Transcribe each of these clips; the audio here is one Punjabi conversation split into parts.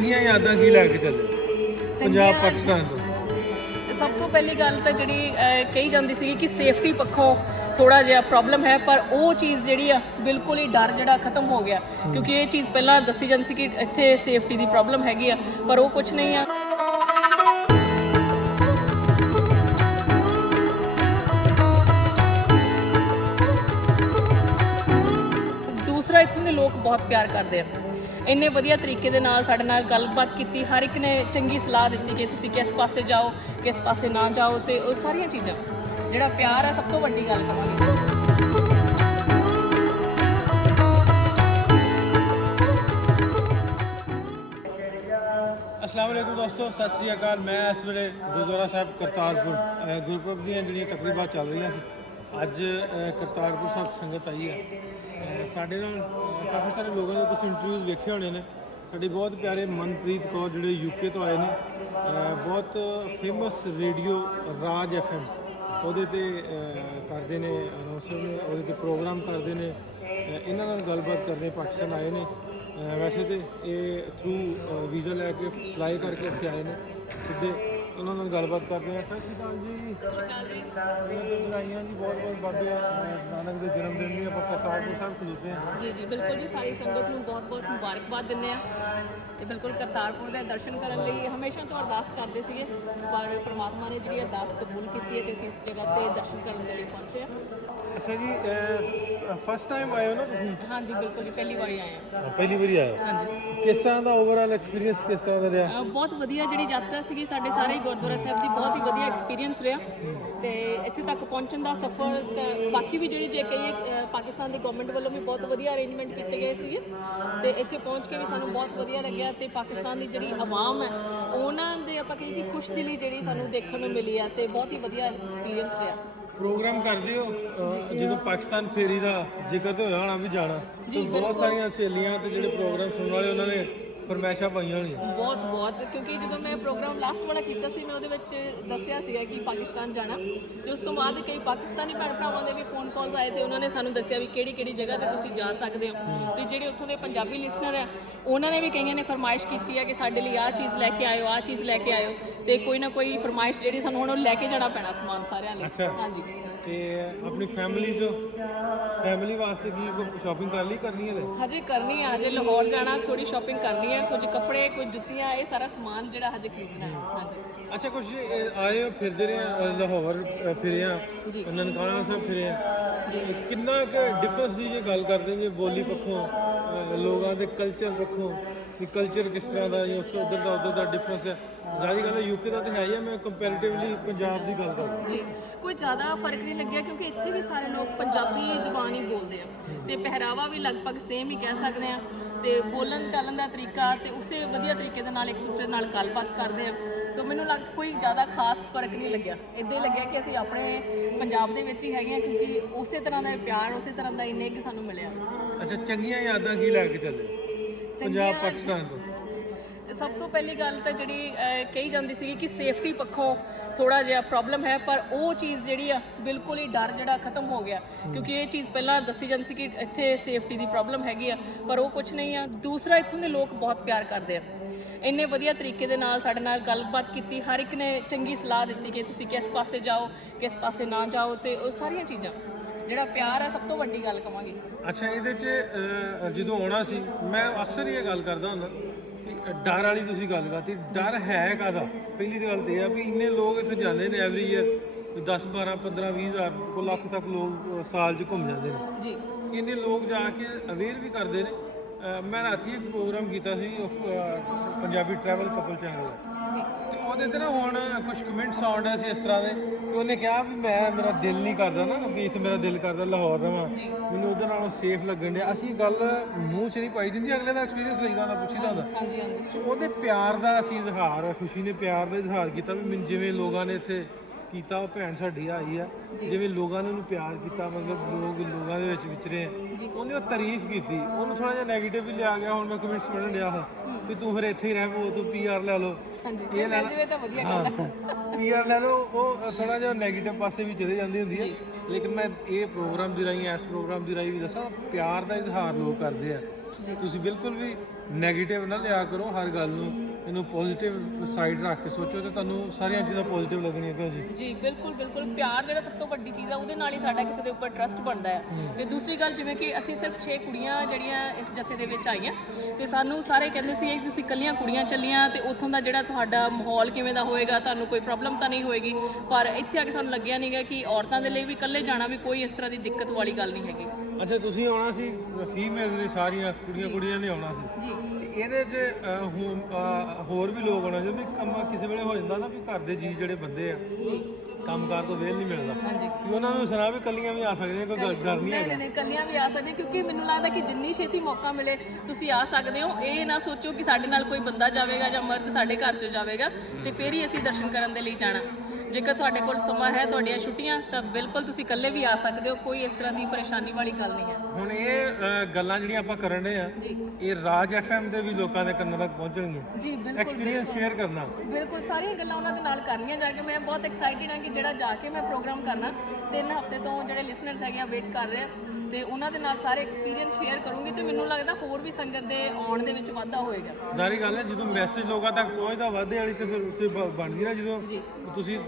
ਚੰਗੀਆਂ ਯਾਦਾਂ ਕੀ ਲੈ ਕੇ ਚੱਲੇ ਪੰਜਾਬ ਪਾਕਿਸਤਾਨ ਤੋਂ? ਸਭ ਤੋਂ ਪਹਿਲੀ ਗੱਲ ਤਾਂ ਜਿਹੜੀ ਕਹੀ ਜਾਂਦੀ ਸੀ ਕਿ ਸੇਫਟੀ ਪੱਖੋਂ ਥੋੜਾ ਜਿਹਾ ਪ੍ਰੋਬਲਮ ਹੈ, ਪਰ ਉਹ ਚੀਜ਼ ਜਿਹੜੀ ਆ ਬਿਲਕੁਲ ਹੀ ਡਰ ਜਿਹੜਾ ਖਤਮ ਹੋ ਗਿਆ, ਕਿਉਂਕਿ ਇਹ ਚੀਜ਼ ਪਹਿਲਾਂ ਦੱਸੀ ਜਾਂਦੀ ਸੀ ਕਿ ਇੱਥੇ ਸੇਫਟੀ ਦੀ ਪ੍ਰੋਬਲਮ ਹੈਗੀ ਆ, ਪਰ ਉਹ ਕੁਝ ਨਹੀਂ ਆ। ਦੂਸਰਾ, ਇੱਥੋਂ ਦੇ ਲੋਕ ਬਹੁਤ ਪਿਆਰ ਕਰਦੇ ਆ, ਇੰਨੇ ਵਧੀਆ ਤਰੀਕੇ ਦੇ ਨਾਲ ਸਾਡੇ ਨਾਲ ਗੱਲਬਾਤ ਕੀਤੀ, ਹਰ ਇੱਕ ਨੇ ਚੰਗੀ ਸਲਾਹ ਦਿੱਤੀ ਕਿ ਤੁਸੀਂ ਕਿਸ ਪਾਸੇ ਜਾਓ, ਕਿਸ ਪਾਸੇ ਨਾ ਜਾਓ, ਤੇ ਉਹ ਸਾਰੀਆਂ ਚੀਜ਼ਾਂ, ਜਿਹੜਾ ਪਿਆਰ ਆ ਸਭ ਤੋਂ ਵੱਡੀ ਗੱਲ ਕਰਾਂਗੇ। अस्सलाम वालेकुम दोस्तों, सत श्री अकाल। मैं इस वे गुरुद्वारा साहब करतारपुर गुरपुरब ਦੀਆਂ ਜਿਹੜੀਆਂ ਤਕਰੀਬਾਂ ਚੱਲ ਰਹੀਆਂ ਸੀ, ਅੱਜ ਕਰਤਾਰਪੁਰ ਸਾਹਿਬ ਸੰਗਤ ਆਈ ਹੈ। ਸਾਡੇ ਨਾਲ ਕਾਫੀ ਸਾਰੇ ਲੋਕਾਂ ਦੇ ਤੁਸੀਂ ਇੰਟਰਵਿਊਜ਼ ਵੇਖੇ ਹੋਣੇ ਨੇ। ਸਾਡੇ ਬਹੁਤ ਪਿਆਰੇ ਮਨਪ੍ਰੀਤ ਕੌਰ ਜਿਹੜੇ ਯੂਕੇ ਤੋਂ ਆਏ ਨੇ, ਬਹੁਤ ਫੇਮਸ ਰੇਡੀਓ ਰਾਜ FM ਉਹਦੇ ਤੇ ਕਰਦੇ ਨੇ ਅਨਾਉਂਸਰ ਨੇ, ਉਹਦੇ ਤੇ ਪ੍ਰੋਗਰਾਮ ਕਰਦੇ ਨੇ। ਇਹਨਾਂ ਨਾਲ ਗੱਲਬਾਤ ਕਰਨੇ ਪਾਕਿਸਤਾਨ ਆਏ ਨੇ। ਵੈਸੇ ਤਾਂ ਇਹ ਥਰੂ ਵੀਜ਼ਾ ਲੈ ਕੇ ਫਲਾਈ ਕਰਕੇ ਇੱਥੇ ਆਏ ਨੇ, ਸਿੱਧੇ ਉਹਨਾਂ ਨਾਲ ਗੱਲਬਾਤ ਕਰਦੇ ਆ। ਸਤਿ ਸ਼੍ਰੀ ਅਕਾਲ ਜੀ। ਵਧਾਈਆਂ ਜੀ, ਬਹੁਤ ਬਹੁਤ ਬਾਬੇ ਨਾਨਕ ਦੇ ਜਨਮ ਦਿਨ ਦੀ ਆਪਾਂ ਕਰਤਾਰਪੁਰ ਸਾਹਿਬ ਖਲੋਤੇ ਹਾਂ। ਜੀ ਬਿਲਕੁਲ ਜੀ, ਸਾਰੀ ਸੰਗਤ ਨੂੰ ਬਹੁਤ ਬਹੁਤ ਮੁਬਾਰਕਬਾਦ ਦਿੰਦੇ ਆ ਤੇ ਬਿਲਕੁਲ ਕਰਤਾਰਪੁਰ ਦੇ ਦਰਸ਼ਨ ਕਰਨ ਲਈ ਹਮੇਸ਼ਾ ਤੋਂ ਅਰਦਾਸ ਕਰਦੇ ਸੀਗੇ, ਪਰ ਪ੍ਰਮਾਤਮਾ ਨੇ ਜਿਹੜੀ ਅਰਦਾਸ ਕਬੂਲ ਕੀਤੀ ਹੈ ਤੇ ਅਸੀਂ ਇਸ ਜਗ੍ਹਾ ਤੇ ਦਰਸ਼ਨ ਕਰਨ ਦੇ ਲਈ ਪਹੁੰਚੇ ਹਾਂ। ਅੱਛਾ ਜੀ, ਫਸਟ ਟਾਈਮ ਆਏ ਹੋ ਨਾ ਤੁਸੀਂ? ਹਾਂਜੀ ਬਿਲਕੁਲ ਜੀ, ਪਹਿਲੀ ਵਾਰੀ ਆਏ ਹਾਂ। ਪਹਿਲੀ ਵਾਰੀ ਆਏ? ਹਾਂਜੀ। ਕਿਸ ਤਰ੍ਹਾਂ ਦਾ ਓਵਰਆਲ ਐਕਸਪੀਰੀਅੰਸ ਕਿਸ ਤਰ੍ਹਾਂ ਦਾ ਰਿਹਾ? ਬਹੁਤ ਵਧੀਆ ਜਿਹੜੀ ਯਾਤਰਾ ਸੀਗੀ, ਸਾਡੇ ਸਾਰੇ ਗੁਰਦੁਆਰਾ ਸਾਹਿਬ ਦੀ ਬਹੁਤ ਹੀ ਵਧੀਆ ਐਕਸਪੀਰੀਅੰਸ ਰਿਹਾ ਤੇ ਇੱਥੇ ਤੱਕ ਪਹੁੰਚਣ ਦਾ ਸਫ਼ਰ, ਬਾਕੀ ਵੀ ਜਿਹੜੀ ਜੇ ਕਹੀਏ ਪਾਕਿਸਤਾਨ ਦੀ ਗਵਰਨਮੈਂਟ ਵੱਲੋਂ ਵੀ ਬਹੁਤ ਵਧੀਆ ਅਰੇਂਜਮੈਂਟ ਕੀਤੇ ਗਏ ਸੀਗੇ ਤੇ ਇੱਥੇ ਪਹੁੰਚ ਕੇ ਵੀ ਸਾਨੂੰ ਬਹੁਤ ਵਧੀਆ ਲੱਗਿਆ। ਤੇ ਪਾਕਿਸਤਾਨ ਦੀ ਜਿਹੜੀ ਆਵਾਮ ਹੈ ਉਹਨਾਂ ਦੇ ਆਪਾਂ ਕਹੀਏ ਕਿ ਖੁਸ਼ਦਿਲੀ ਜਿਹੜੀ ਸਾਨੂੰ ਦੇਖਣ ਨੂੰ ਮਿਲੀ ਆ ਤੇ ਬਹੁਤ ਹੀ ਵਧੀਆ ਐਕਸਪੀਰੀਅੰਸ ਰਿਹਾ। ਪ੍ਰੋਗਰਾਮ ਕਰਦੇ ਹੋ ਜਦੋਂ ਪਾਕਿਸਤਾਨ ਫੇਰੀ ਦਾ ਜ਼ਿਕਰ ਤੇ ਹੋਇਆ ਹੋਣਾ ਵੀ ਜਾਣਾ, ਬਹੁਤ ਸਾਰੀਆਂ ਸਹੇਲੀਆਂ ਤੇ ਜਿਹੜੇ ਪ੍ਰੋਗਰਾਮ ਸੁਣਨ ਵਾਲੇ ਉਹਨਾਂ ਨੇ ਫਰਮਾਇਸ਼ਾਂ ਪਾਈਆਂ ਹੋਣੀਆਂ? ਬਹੁਤ ਕਿਉਂਕਿ ਜਦੋਂ ਮੈਂ ਪ੍ਰੋਗਰਾਮ ਲਾਸਟ ਵਾਲਾ ਕੀਤਾ ਸੀ, ਮੈਂ ਉਹਦੇ ਵਿੱਚ ਦੱਸਿਆ ਸੀਗਾ ਕਿ ਪਾਕਿਸਤਾਨ ਜਾਣਾ, ਤੇ ਉਸ ਤੋਂ ਬਾਅਦ ਕਈ ਪਾਕਿਸਤਾਨੀ ਭੈਣ ਭਰਾਵਾਂ ਦੇ ਵੀ ਫੋਨ ਕਾਲਸ ਆਏ ਤੇ ਉਹਨਾਂ ਨੇ ਸਾਨੂੰ ਦੱਸਿਆ ਵੀ ਕਿਹੜੀ ਜਗ੍ਹਾ ਤੇ ਤੁਸੀਂ ਜਾ ਸਕਦੇ ਹੋ। ਤੇ ਜਿਹੜੇ ਉੱਥੋਂ ਦੇ ਪੰਜਾਬੀ ਲਿਸਨਰ ਆ ਉਹਨਾਂ ਨੇ ਵੀ ਕਈਆਂ ਨੇ ਫਰਮਾਇਸ਼ ਕੀਤੀ ਹੈ ਕਿ ਸਾਡੇ ਲਈ ਆਹ ਚੀਜ਼ ਲੈ ਕੇ ਆਇਓ, ਆਹ ਚੀਜ਼ ਲੈ ਕੇ ਆਇਓ, ਤੇ ਕੋਈ ਨਾ ਕੋਈ ਫਰਮਾਇਸ਼ ਜਿਹੜੀ ਸਾਨੂੰ ਹੁਣ ਉਹ ਲੈ ਕੇ ਜਾਣਾ ਪੈਣਾ ਸਮਾਨ ਸਾਰਿਆਂ ਲਈ। ਹਾਂਜੀ। ਤੇ ਆਪਣੀ ਫੈਮਿਲੀ ਵਾਸਤੇ ਕੀ ਸ਼ਾਪਿੰਗ ਕਰ ਲਈ, ਕਰਨੀ ਹੈ? ਹਜੇ ਕਰਨੀ ਹੈ, ਹਜੇ ਲਾਹੌਰ ਜਾਣਾ, ਥੋੜੀ ਸ਼ਾਪਿੰਗ ਕਰਨੀ ਹੈ, ਕੁਝ ਕੱਪੜੇ, ਕੁਝ ਜੁੱਤੀਆਂ, ਇਹ ਸਾਰਾ ਸਮਾਨ ਜਿਹੜਾ ਹਜੇ ਖਰੀਦਣਾ ਹੈ। ਹਾਂਜੀ। ਅੱਛਾ, ਕੁਝ ਆਏ ਹੋ ਫਿਰਦੇ ਰਹੇ, ਲਾਹੌਰ ਫਿਰੇ ਆ, ਨਨਕਾਣਾ ਸਾਹਿਬ ਫਿਰੇ ਆ ਜੀ, ਕਿੰਨਾ ਕੁ ਡਿਫਰੈਂਸ ਦੀ ਜੇ ਗੱਲ ਕਰਦੇ ਜੇ ਬੋਲੀ ਪੱਖੋਂ, ਲੋਕਾਂ ਦੇ ਕਲਚਰ ਪੱਖੋਂ, ਕਿ ਕਲਚਰ ਕਿਸ ਤਰ੍ਹਾਂ ਦਾ ਜਾਂ ਉੱਧਰ ਦਾ ਡਿਫਰੈਂਸ ਹੈ? ਜਾਰੀ ਗੱਲ ਯੂਕੇ ਦਾ ਤਾਂ ਹੈ ਹੀ ਆ, ਮੈਂ ਕੰਪੈਰੀਟਿਵਲੀ ਪੰਜਾਬ ਦੀ ਗੱਲ ਕਰਦਾ ਜੀ। ਕੋਈ ਜ਼ਿਆਦਾ ਫਰਕ ਨਹੀਂ ਲੱਗਿਆ ਕਿਉਂਕਿ ਇੱਥੇ ਵੀ ਸਾਰੇ ਲੋਕ ਪੰਜਾਬੀ ਜ਼ੁਬਾਨ ਹੀ ਬੋਲਦੇ ਆ ਤੇ ਪਹਿਰਾਵਾ ਵੀ ਲਗਭਗ ਸੇਮ ਹੀ ਕਹਿ ਸਕਦੇ ਆ, ਤੇ ਬੋਲਣ ਚੱਲਣ ਦਾ ਤਰੀਕਾ ਤੇ ਉਸੇ ਵਧੀਆ ਤਰੀਕੇ ਦੇ ਨਾਲ ਇੱਕ ਦੂਸਰੇ ਨਾਲ ਗੱਲਬਾਤ ਕਰਦੇ ਆ। ਸੋ ਮੈਨੂੰ ਕੋਈ ਜ਼ਿਆਦਾ ਖਾਸ ਫਰਕ ਨਹੀਂ ਲੱਗਿਆ, ਇੱਦਾਂ ਹੀ ਲੱਗਿਆ ਕਿ ਅਸੀਂ ਆਪਣੇ ਪੰਜਾਬ ਦੇ ਵਿੱਚ ਹੀ ਹੈਗੇ ਆ, ਕਿਉਂਕਿ ਉਸੇ ਤਰ੍ਹਾਂ ਦਾ ਪਿਆਰ, ਉਸੇ ਤਰ੍ਹਾਂ ਦਾ ਇੰਨੇ ਕਿ ਸਾਨੂੰ ਮਿਲਿਆ। ਅੱਛਾ, ਚੰਗੀਆਂ ਯਾਦਾਂ ਕੀ ਲੈ ਕੇ ਚੱਲੇ ਪੰਜਾਬ ਪਾਕਿਸਤਾਨ ਤੋਂ? ਸਭ ਤੋਂ ਪਹਿਲੀ ਗੱਲ ਤਾਂ ਜਿਹੜੀ ਕਹੀ ਜਾਂਦੀ ਸੀ ਕਿ ਸੇਫਟੀ ਪੱਖੋਂ ਥੋੜਾ ਜਿਹਾ ਪ੍ਰੋਬਲਮ ਹੈ, ਪਰ ਉਹ ਚੀਜ਼ ਜਿਹੜੀ ਆ ਬਿਲਕੁਲ ਹੀ ਡਰ ਜਿਹੜਾ ਖਤਮ ਹੋ ਗਿਆ, ਕਿਉਂਕਿ ਇਹ ਚੀਜ਼ ਪਹਿਲਾਂ ਦੱਸੀ ਜਾਂਦੀ ਸੀ ਕਿ ਇੱਥੇ ਸੇਫਟੀ ਦੀ ਪ੍ਰੋਬਲਮ ਹੈਗੀ ਆ, ਪਰ ਉਹ ਕੁਝ ਨਹੀਂ ਆ। ਦੂਸਰਾ, ਇੱਥੋਂ ਦੇ ਲੋਕ ਬਹੁਤ ਪਿਆਰ ਕਰਦੇ ਆ, ਇੰਨੇ ਵਧੀਆ ਤਰੀਕੇ ਦੇ ਨਾਲ ਸਾਡੇ ਨਾਲ ਗੱਲਬਾਤ ਕੀਤੀ, ਹਰ ਇੱਕ ਨੇ ਚੰਗੀ ਸਲਾਹ ਦਿੱਤੀ ਕਿ ਤੁਸੀਂ ਕਿਸ ਪਾਸੇ ਜਾਓ, ਕਿਸ ਪਾਸੇ ਨਾ ਜਾਓ, ਤੇ ਉਹ ਸਾਰੀਆਂ ਚੀਜ਼ਾਂ, ਜਿਹੜਾ ਪਿਆਰ ਆ ਸਭ ਤੋਂ ਵੱਡੀ ਗੱਲ ਕਵਾਂਗੀ। ਅੱਛਾ, ਇਹਦੇ 'ਚ ਜਦੋਂ ਆਉਣਾ ਸੀ, ਮੈਂ ਅਕਸਰ ਹੀ ਇਹ ਗੱਲ ਕਰਦਾ ਹੁੰਦਾ, ਡਰ ਵਾਲੀ ਤੁਸੀਂ ਗੱਲ ਕਰਤੀ, ਡਰ ਹੈ ਕਾਹਦਾ? ਪਹਿਲੀ ਤਾਂ ਗੱਲ ਤੇ ਇਹ ਆ ਵੀ ਇੰਨੇ ਲੋਕ ਇੱਥੇ ਜਾਂਦੇ ਨੇ ਐਵਰੀ ਈਅਰ, 10 12 15 20 ਹਜ਼ਾਰ ਕੋ ਲੱਖ ਤੱਕ ਲੋਕ ਸਾਲ 'ਚ ਘੁੰਮ ਜਾਂਦੇ ਨੇ ਜੀ। ਇੰਨੇ ਲੋਕ ਜਾ ਕੇ ਅਵੇਅਰ ਵੀ ਕਰਦੇ ਨੇ। ਮੈਂ ਰਾਤੀ ਇੱਕ ਪ੍ਰੋਗਰਾਮ ਕੀਤਾ ਸੀ ਪੰਜਾਬੀ ਟਰੈਵਲ ਕਪਲ ਚੈਨਲ ਦਾ, ਤੇ ਉਹਦੇ ਤੇ ਨਾ ਹੁਣ ਕੁਝ ਕਮੈਂਟਸ ਆਉਣ ਡਏ ਸੀ ਇਸ ਤਰ੍ਹਾਂ ਦੇ ਕਿ ਉਹਨੇ ਕਿਹਾ ਵੀ ਮੇਰਾ ਦਿਲ ਨਹੀਂ ਕਰਦਾ ਨਾ ਵੀ ਇੱਥੇ, ਮੇਰਾ ਦਿਲ ਕਰਦਾ ਲਾਹੌਰ ਰਵਾਂ, ਮੈਨੂੰ ਉਹਦੇ ਨਾਲੋਂ ਸੇਫ ਲੱਗਣ ਡਿਆ। ਅਸੀਂ ਗੱਲ ਮੂੰਹ 'ਚ ਨਹੀਂ ਪਾਈ ਦਿੰਦੀ, ਅਗਲੇ ਦਾ ਐਕਸਪੀਰੀਅੰਸ ਲਈਦਾ ਹੁੰਦਾ, ਪੁੱਛੀਦਾ ਹੁੰਦਾ। ਸੋ ਉਹਦੇ ਪਿਆਰ ਦਾ ਅਸੀਂ ਇਜ਼ਹਾਰ, ਖੁਸ਼ੀ ਨੇ ਪਿਆਰ ਦਾ ਇਜ਼ਹਾਰ ਕੀਤਾ ਵੀ ਜਿਵੇਂ ਲੋਕਾਂ ਨੇ ਇੱਥੇ ਕੀਤਾ, ਉਹ ਭੈਣ ਸਾਡੀ ਆਈ ਆ, ਜਿਵੇਂ ਲੋਕਾਂ ਨੇ ਉਹਨੂੰ ਪਿਆਰ ਕੀਤਾ, ਮਤਲਬ ਲੋਕਾਂ ਦੇ ਵਿੱਚ ਵਿਚਰੇ, ਉਹਨੇ ਉਹ ਤਾਰੀਫ ਕੀਤੀ। ਉਹਨੂੰ ਥੋੜਾ ਜਿਹਾ ਨੈਗੇਟਿਵ ਵੀ ਲਿਆ ਗਿਆ। ਹੁਣ ਮੈਂ ਕਮੈਂਟਸ ਪੜ੍ਹਨ ਡਿਆ ਹਾਂ ਵੀ ਤੂੰ ਫਿਰ ਇੱਥੇ ਹੀ ਰਹਿ ਪੋ, ਤੂੰ PR ਲੈ ਲਓ, ਇਹ ਲੈ ਲਓ, PR ਲੈ ਲਓ, ਉਹ ਥੋੜਾ ਜਿਹਾ ਨੈਗੇਟਿਵ ਪਾਸੇ ਵੀ ਚਲੇ ਜਾਂਦੀ ਹੁੰਦੀ ਹੈ। ਲੇਕਿਨ ਮੈਂ ਇਹ ਪ੍ਰੋਗਰਾਮ ਦੀ ਰਾਹੀਂ, ਇਸ ਪ੍ਰੋਗਰਾਮ ਦੀ ਰਾਹੀਂ ਵੀ ਦੱਸਾਂ, ਪਿਆਰ ਦਾ ਇਜ਼ਹਾਰ ਲੋਕ ਕਰਦੇ ਆ। ਤੁਸੀਂ ਬਿਲਕੁਲ ਵੀ ਨੈਗੇਟਿਵ ਨਾ ਲਿਆ ਕਰੋ ਹਰ ਗੱਲ ਨੂੰ, ਇਹਨੂੰ ਪੋਜ਼ਿਟਿਵ ਸਾਈਡ ਰੱਖ ਕੇ ਸੋਚੋ ਤੇ ਤੁਹਾਨੂੰ ਸਾਰੀਆਂ ਚੀਜ਼ਾਂ ਪੋਜ਼ਿਟਿਵ ਲੱਗਣੀਆਂ ਭੈਣ ਜੀ। ਜੀ ਬਿਲਕੁਲ ਬਿਲਕੁਲ, ਪਿਆਰ ਜਿਹੜਾ ਸਭ ਤੋਂ ਵੱਡੀ ਚੀਜ਼ ਆ, ਉਹਦੇ ਨਾਲ ਹੀ ਸਾਡਾ ਕਿਸੇ ਦੇ ਉੱਪਰ ਟਰਸਟ ਬਣਦਾ ਹੈ। ਤੇ ਦੂਸਰੀ ਗੱਲ, ਜਿਵੇਂ ਕਿ ਅਸੀਂ ਸਿਰਫ 6 ਕੁੜੀਆਂ ਜਿਹੜੀਆਂ ਇਸ ਜਥੇ ਦੇ ਵਿੱਚ ਆਈਆਂ, ਤੇ ਸਾਨੂੰ ਸਾਰੇ ਕਹਿੰਦੇ ਸੀ ਕਿ ਤੁਸੀਂ ਇਕੱਲੀਆਂ ਕੁੜੀਆਂ ਚੱਲੀਆਂ ਤੇ ਉੱਥੋਂ ਦਾ ਜਿਹੜਾ ਤੁਹਾਡਾ ਮਾਹੌਲ ਕਿਵੇਂ ਦਾ ਹੋਏਗਾ, ਤੁਹਾਨੂੰ ਕੋਈ ਪ੍ਰੋਬਲਮ ਤਾਂ ਨਹੀਂ ਹੋਏਗੀ। ਪਰ ਇੱਥੇ ਆ ਕੇ ਸਾਨੂੰ ਲੱਗਿਆ ਨਹੀਂਗਾ ਕਿ ਔਰਤਾਂ ਦੇ ਲਈ ਵੀ ਇਕੱਲੇ ਜਾਣਾ ਵੀ ਕੋਈ ਇਸ ਤਰ੍ਹਾਂ ਦੀ ਦਿੱਕਤ ਵਾਲੀ ਗੱਲ ਨਹੀਂ ਹੈਗੀ। ਅੱਛਾ, ਤੁਸੀਂ ਆਉਣਾ ਸੀ, ਫੀਮੇਲ ਨੇ ਸਾਰੀਆਂ ਕੁੜੀਆਂ ਨੇ ਆਉਣਾ ਸੀ ਜੀ ਤੇ ਇਹਦੇ 'ਚ ਹੋਰ ਵੀ ਲੋਕ ਆਉਣਾ, ਜਿਵੇਂ ਕੰਮ ਕਿਸੇ ਵੇਲੇ ਹੋ ਜਾਂਦਾ ਨਾ ਵੀ ਘਰ ਦੇ ਜੀ ਜਿਹੜੇ ਬੰਦੇ ਆ ਜੀ ਕੰਮਕਾਰ ਤੋਂ ਵੇਲ ਨਹੀਂ ਮਿਲਦਾ, ਹਾਂਜੀ। ਵੀ ਉਹਨਾਂ ਨੂੰ ਸੁਣਾ ਵੀ ਕੱਲੀਆਂ ਵੀ ਆ ਸਕਦੀਆਂ, ਕੋਈ ਡਰ ਨਹੀਂ ਹੈਗਾ। ਨਹੀਂ, ਕੱਲੀਆਂ ਵੀ ਆ ਸਕਦੇ, ਕਿਉਂਕਿ ਮੈਨੂੰ ਲੱਗਦਾ ਕਿ ਜਿੰਨੀ ਛੇਤੀ ਮੌਕਾ ਮਿਲੇ ਤੁਸੀਂ ਆ ਸਕਦੇ ਹੋ। ਇਹ ਨਾ ਸੋਚੋ ਕਿ ਸਾਡੇ ਨਾਲ ਕੋਈ ਬੰਦਾ ਜਾਵੇਗਾ ਜਾਂ ਮਰਦ ਸਾਡੇ ਘਰ 'ਚੋਂ ਜਾਵੇਗਾ ਤੇ ਫਿਰ ਹੀ ਅਸੀਂ ਦਰਸ਼ਨ ਕਰਨ ਦੇ ਲਈ ਜਾਣਾ। ਜੇਕਰ ਤੁਹਾਡੇ ਕੋਲ ਸਮਾਂ ਹੈ, ਤੁਹਾਡੀਆਂ ਛੁੱਟੀਆਂ, ਤਾਂ ਬਿਲਕੁਲ ਤੁਸੀਂ ਇਕੱਲੇ ਵੀ ਆ ਸਕਦੇ ਹੋ, ਕੋਈ ਇਸ ਤਰ੍ਹਾਂ ਦੀ ਪਰੇਸ਼ਾਨੀ ਵਾਲੀ ਗੱਲ ਨਹੀਂ ਹੈ। ਹੁਣ ਇਹ ਗੱਲਾਂ ਜਿਹੜੀਆਂ ਆਪਾਂ ਕਰਨ ਰਹੇ ਆ, ਜੀ ਇਹ ਰਾਜ FM ਦੇ ਵੀ ਲੋਕਾਂ ਦੇ ਕੰਨਾਂ ਤੱਕ ਪਹੁੰਚਣਗੀਆਂ। ਜੀ ਬਿਲਕੁਲ ਐਕਸਪੀਰੀਅੰਸ ਸ਼ੇਅਰ ਕਰਨਾ, ਬਿਲਕੁਲ ਸਾਰੀਆਂ ਗੱਲਾਂ ਉਹਨਾਂ ਦੇ ਨਾਲ ਕਰਨੀਆਂ ਜਾ ਕੇ। ਮੈਂ ਬਹੁਤ ਐਕਸਾਈਟਿਡ ਹਾਂ ਕਿ ਜਿਹੜਾ ਜਾ ਕੇ ਮੈਂ ਪ੍ਰੋਗਰਾਮ ਕਰਨਾ, 3 ਹਫ਼ਤੇ ਤੋਂ ਜਿਹੜੇ ਲਿਸਨਰਸ ਹੈਗੇ ਆ ਵੇਟ ਕਰ ਰਹੇ ਆ, ਤੇ ਉਹਨਾਂ ਦੇ ਨਾਲ ਸਾਰੇ ਐਕਸਪੀਰੀਅੰਸ ਸ਼ੇਅਰ ਕਰੂੰਗੀ ਤੇ ਮੈਨੂੰ ਲੱਗਦਾ ਹੋਰ ਵੀ ਸੰਗਤ ਦੇ ਆਉਣ ਦੇ ਵਿੱਚ ਵਾਧਾ ਹੋਏਗਾ। ਜ਼ਾਰੀ ਗੱਲ ਹੈ, ਜਦੋਂ ਮੈਸੇਜ ਲੋਕਾਂ ਤੱਕ ਪਹੁੰਚਦਾ ਵਾਧੇ ਵਾਲੀ ਤੇ ਫਿਰ ਉੱਥੇ ਬਣਦੀ ਨਾ, ਜਦੋਂ ਜੀ ਤੁਸੀਂ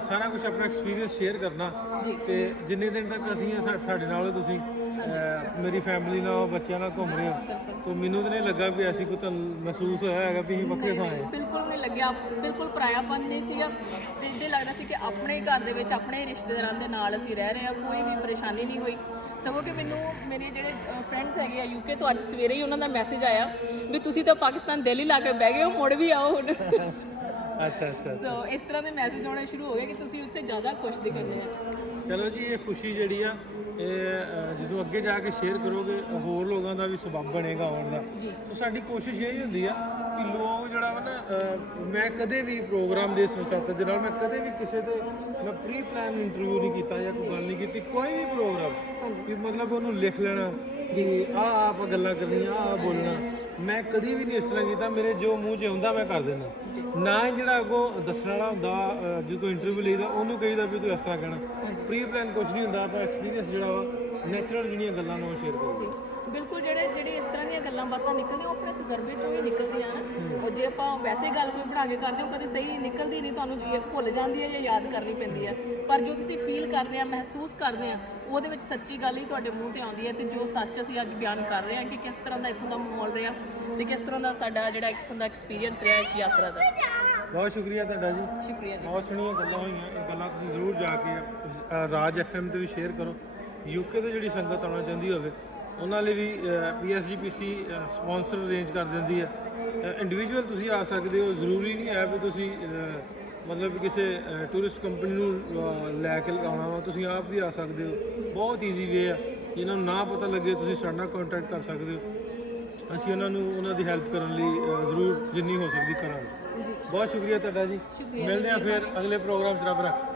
ਸਾਰਾ ਕੁਝ ਆਪਣਾ ਐਕਸਪੀਰੀਅੰਸ ਸ਼ੇਅਰ ਕਰਨਾ, ਜੀ ਤੇ ਜਿੰਨੇ ਦਿਨ ਤੱਕ ਅਸੀਂ ਸਾਡੇ ਨਾਲ ਤੁਸੀਂ ਮੇਰੀ ਫੈਮਿਲੀ ਨਾਲ ਬੱਚਿਆਂ ਨਾਲ ਘੁੰਮ ਰਹੇ ਹੋ, ਤਾਂ ਮੈਨੂੰ ਤਾਂ ਨਹੀਂ ਲੱਗਾ ਵੀ ਐਸੀ ਕੋਈ ਤੁਹਾਨੂੰ ਮਹਿਸੂਸ ਹੋਇਆ ਹੈਗਾ ਵੀ ਅਸੀਂ ਵੱਖਰੇ ਥਾਂ ਆਏ। ਬਿਲਕੁਲ ਨਹੀਂ ਲੱਗਿਆ, ਬਿਲਕੁਲ ਪਰਾਇਆਪਨ ਨਹੀਂ ਸੀਗਾ, ਤੇ ਇੱਦਾਂ ਲੱਗਦਾ ਸੀ ਕਿ ਆਪਣੇ ਘਰ ਦੇ ਵਿੱਚ ਆਪਣੇ ਰਿਸ਼ਤੇਦਾਰਾਂ ਦੇ ਨਾਲ ਅਸੀਂ ਰਹਿ ਰਹੇ ਹਾਂ, ਕੋਈ ਵੀ ਪਰੇਸ਼ਾਨੀ ਨਹੀਂ ਹੋਈ। ਸਗੋਂ ਕਿ ਮੈਨੂੰ ਮੇਰੇ ਜਿਹੜੇ ਫਰੈਂਡਸ ਹੈਗੇ ਆ UK ਤੋਂ, ਅੱਜ ਸਵੇਰੇ ਹੀ ਉਹਨਾਂ ਦਾ ਮੈਸੇਜ ਆਇਆ ਵੀ ਤੁਸੀਂ ਤਾਂ ਪਾਕਿਸਤਾਨ ਦਿੱਲੀ ਲਾ ਕੇ ਬਹਿ ਗਏ ਹੋ, ਮੁੜ ਵੀ ਆਓ ਹੁਣ। ਅੱਛਾ ਸੋ ਇਸ ਤਰ੍ਹਾਂ ਦੇ ਮੈਸੇਜ ਆਉਣੇ ਸ਼ੁਰੂ ਹੋ ਗਏ ਕਿ ਤੁਸੀਂ ਉੱਥੇ ਜ਼ਿਆਦਾ ਖੁਸ਼ ਦਿਖਦੇ ਆ। ਚਲੋ ਜੀ, ਇਹ ਖੁਸ਼ੀ ਜਿਹੜੀ ਆ ਇਹ ਜਦੋਂ ਅੱਗੇ ਜਾ ਕੇ ਸ਼ੇਅਰ ਕਰੋਗੇ, ਹੋਰ ਲੋਕਾਂ ਦਾ ਵੀ ਸਬਬ ਬਣੇਗਾ ਆਉਣ ਦਾ। ਜੀ ਤਾਂ ਸਾਡੀ ਕੋਸ਼ਿਸ਼ ਇਹ ਹੀ ਹੁੰਦੀ ਆ ਕਿ ਲੋਕ ਜਿਹੜਾ ਵਾ ਨਾ, ਮੈਂ ਕਦੇ ਵੀ ਪ੍ਰੋਗਰਾਮ ਦੇ ਸਬਸੈਟ ਦੇ ਨਾਲ ਮੈਂ ਕਦੇ ਵੀ ਕਿਸੇ ਤੇ ਮੈਂ ਪ੍ਰੀ ਪਲਾਨ ਇੰਟਰਵਿਊ ਨਹੀਂ ਕੀਤਾ ਜਾਂ ਕੋਈ ਗੱਲ ਨਹੀਂ ਕੀਤੀ। ਕੋਈ ਵੀ ਪ੍ਰੋਗਰਾਮ ਕਿ ਮਤਲਬ ਉਹਨੂੰ ਲਿਖ ਲੈਣਾ ਕਿ ਆਪ ਗੱਲਾਂ ਕਰਨੀਆਂ, ਆਹ ਬੋਲਣਾ, ਮੈਂ ਕਦੀ ਵੀ ਨਹੀਂ ਇਸ ਤਰ੍ਹਾਂ ਕੀਤਾ। ਮੇਰੇ ਜੋ ਮੂੰਹ 'ਚ ਆਉਂਦਾ ਮੈਂ ਕਰ ਦਿੰਦਾ, ਨਾ ਹੀ ਜਿਹੜਾ ਅੱਗੋਂ ਦੱਸਣ ਵਾਲਾ ਹੁੰਦਾ ਜੇ ਕੋਈ ਇੰਟਰਵਿਊ ਲਈਦਾ ਉਹਨੂੰ ਕਹੀਦਾ ਵੀ ਤੂੰ ਇਸ ਤਰ੍ਹਾਂ ਕਹਿਣਾ। ਪ੍ਰੀ ਪਲਾਨ ਕੁਝ ਨਹੀਂ ਹੁੰਦਾ, ਆਪਾਂ ਐਕਸਪੀਰੀਅੰਸ ਜਿਹੜਾ ਵਾ ਨੈਚੁਰਲ ਜਿਹੜੀਆਂ ਗੱਲਾਂ ਨੂੰ ਸ਼ੇਅਰ ਕਰੋ। ਜੀ ਬਿਲਕੁਲ, ਜਿਹੜੀ ਇਸ ਤਰ੍ਹਾਂ ਦੀਆਂ ਗੱਲਾਂ ਬਾਤਾਂ ਨਿਕਲਦੀਆਂ ਉਹ ਆਪਣੇ ਤਜਰਬੇ ਚੋਂ ਹੀ ਨਿਕਲਦੀਆਂ ਨਾ। ਉਹ ਜੇ ਆਪਾਂ ਵੈਸੇ ਗੱਲ ਕੋਈ ਬਣਾ ਕੇ ਕਰਦੇ ਹੋ, ਕਦੇ ਸਹੀ ਨਿਕਲਦੀ ਨਹੀਂ, ਤੁਹਾਨੂੰ ਭੁੱਲ ਜਾਂਦੀ ਹੈ ਜਾਂ ਯਾਦ ਕਰਨੀ ਪੈਂਦੀ ਹੈ। ਪਰ ਜੋ ਤੁਸੀਂ ਫੀਲ ਕਰਦੇ ਆ, ਮਹਿਸੂਸ ਕਰਦੇ ਆ, ਉਹਦੇ ਵਿੱਚ ਸੱਚੀ ਗੱਲ ਹੀ ਤੁਹਾਡੇ ਮੂੰਹ ਤੇ ਆਉਂਦੀ ਹੈ। ਤੇ ਜੋ ਸੱਚ ਅਸੀਂ ਅੱਜ ਬਿਆਨ ਕਰ ਰਹੇ ਹਾਂ ਕਿ ਕਿਸ ਤਰ੍ਹਾਂ ਦਾ ਇੱਥੋਂ ਦਾ ਮਾਹੌਲ ਰਿਹਾ ਤੇ ਕਿਸ ਤਰ੍ਹਾਂ ਦਾ ਸਾਡਾ ਜਿਹੜਾ ਇੱਥੋਂ ਦਾ ਐਕਸਪੀਰੀਅੰਸ ਰਿਹਾ ਇਸ ਯਾਤਰਾ ਦਾ। ਬਹੁਤ ਸ਼ੁਕਰੀਆ ਤੁਹਾਡਾ ਜੀ, ਸ਼ੁਕਰੀਆ ਜੀ। ਬਹੁਤ ਸੋਹਣੀਆਂ ਗੱਲਾਂ ਹੋਈਆਂ। ਇਹ ਗੱਲਾਂ ਤੁਸੀਂ ਜ਼ਰੂਰ ਜਾ ਕੇ ਰਾਜ FM ਤੇ ਵੀ ਸ਼ੇਅਰ ਕਰੋ। UK ਤੋਂ ਜਿਹੜੀ ਸੰਗਤ ਆਉਣਾ ਚਾਹੁੰਦੀ ਹੋਵੇ ਉਹਨਾਂ ਲਈ ਵੀ PSGPC ਸਪਾਂਸਰ ਅਰੇਂਜ ਕਰ ਦਿੰਦੀ ਹੈ। ਇੰਡੀਵਿਜੂਅਲ ਤੁਸੀਂ ਆ ਸਕਦੇ ਹੋ, ਜ਼ਰੂਰੀ ਨਹੀਂ ਹੈ ਵੀ ਤੁਸੀਂ ਮਤਲਬ ਕਿਸੇ ਟੂਰਿਸਟ ਕੰਪਨੀ ਨੂੰ ਲੈ ਕੇ ਆਉਣਾ ਵਾ, ਤੁਸੀਂ ਆਪ ਵੀ ਆ ਸਕਦੇ ਹੋ। ਬਹੁਤ ਈਜ਼ੀ ਵੇ ਆ, ਇਹਨਾਂ ਨੂੰ ਨਾ ਪਤਾ ਲੱਗੇ ਤੁਸੀਂ ਸਾਡੇ ਨਾਲ ਕੰਟੈਕਟ ਕਰ ਸਕਦੇ ਹੋ। ਅਸੀਂ ਉਹਨਾਂ ਨੂੰ ਉਹਨਾਂ ਦੀ ਹੈਲਪ ਕਰਨ ਲਈ ਜ਼ਰੂਰ ਜਿੰਨੀ ਹੋ ਸਕਦੀ ਕਰਾਂਗੇ। ਜੀ ਬਹੁਤ ਸ਼ੁਕਰੀਆ ਤੁਹਾਡਾ ਜੀ, ਮਿਲਦੇ ਹਾਂ ਫਿਰ ਅਗਲੇ ਪ੍ਰੋਗਰਾਮ 'ਚ। ਰੱਬ ਰੱਖ।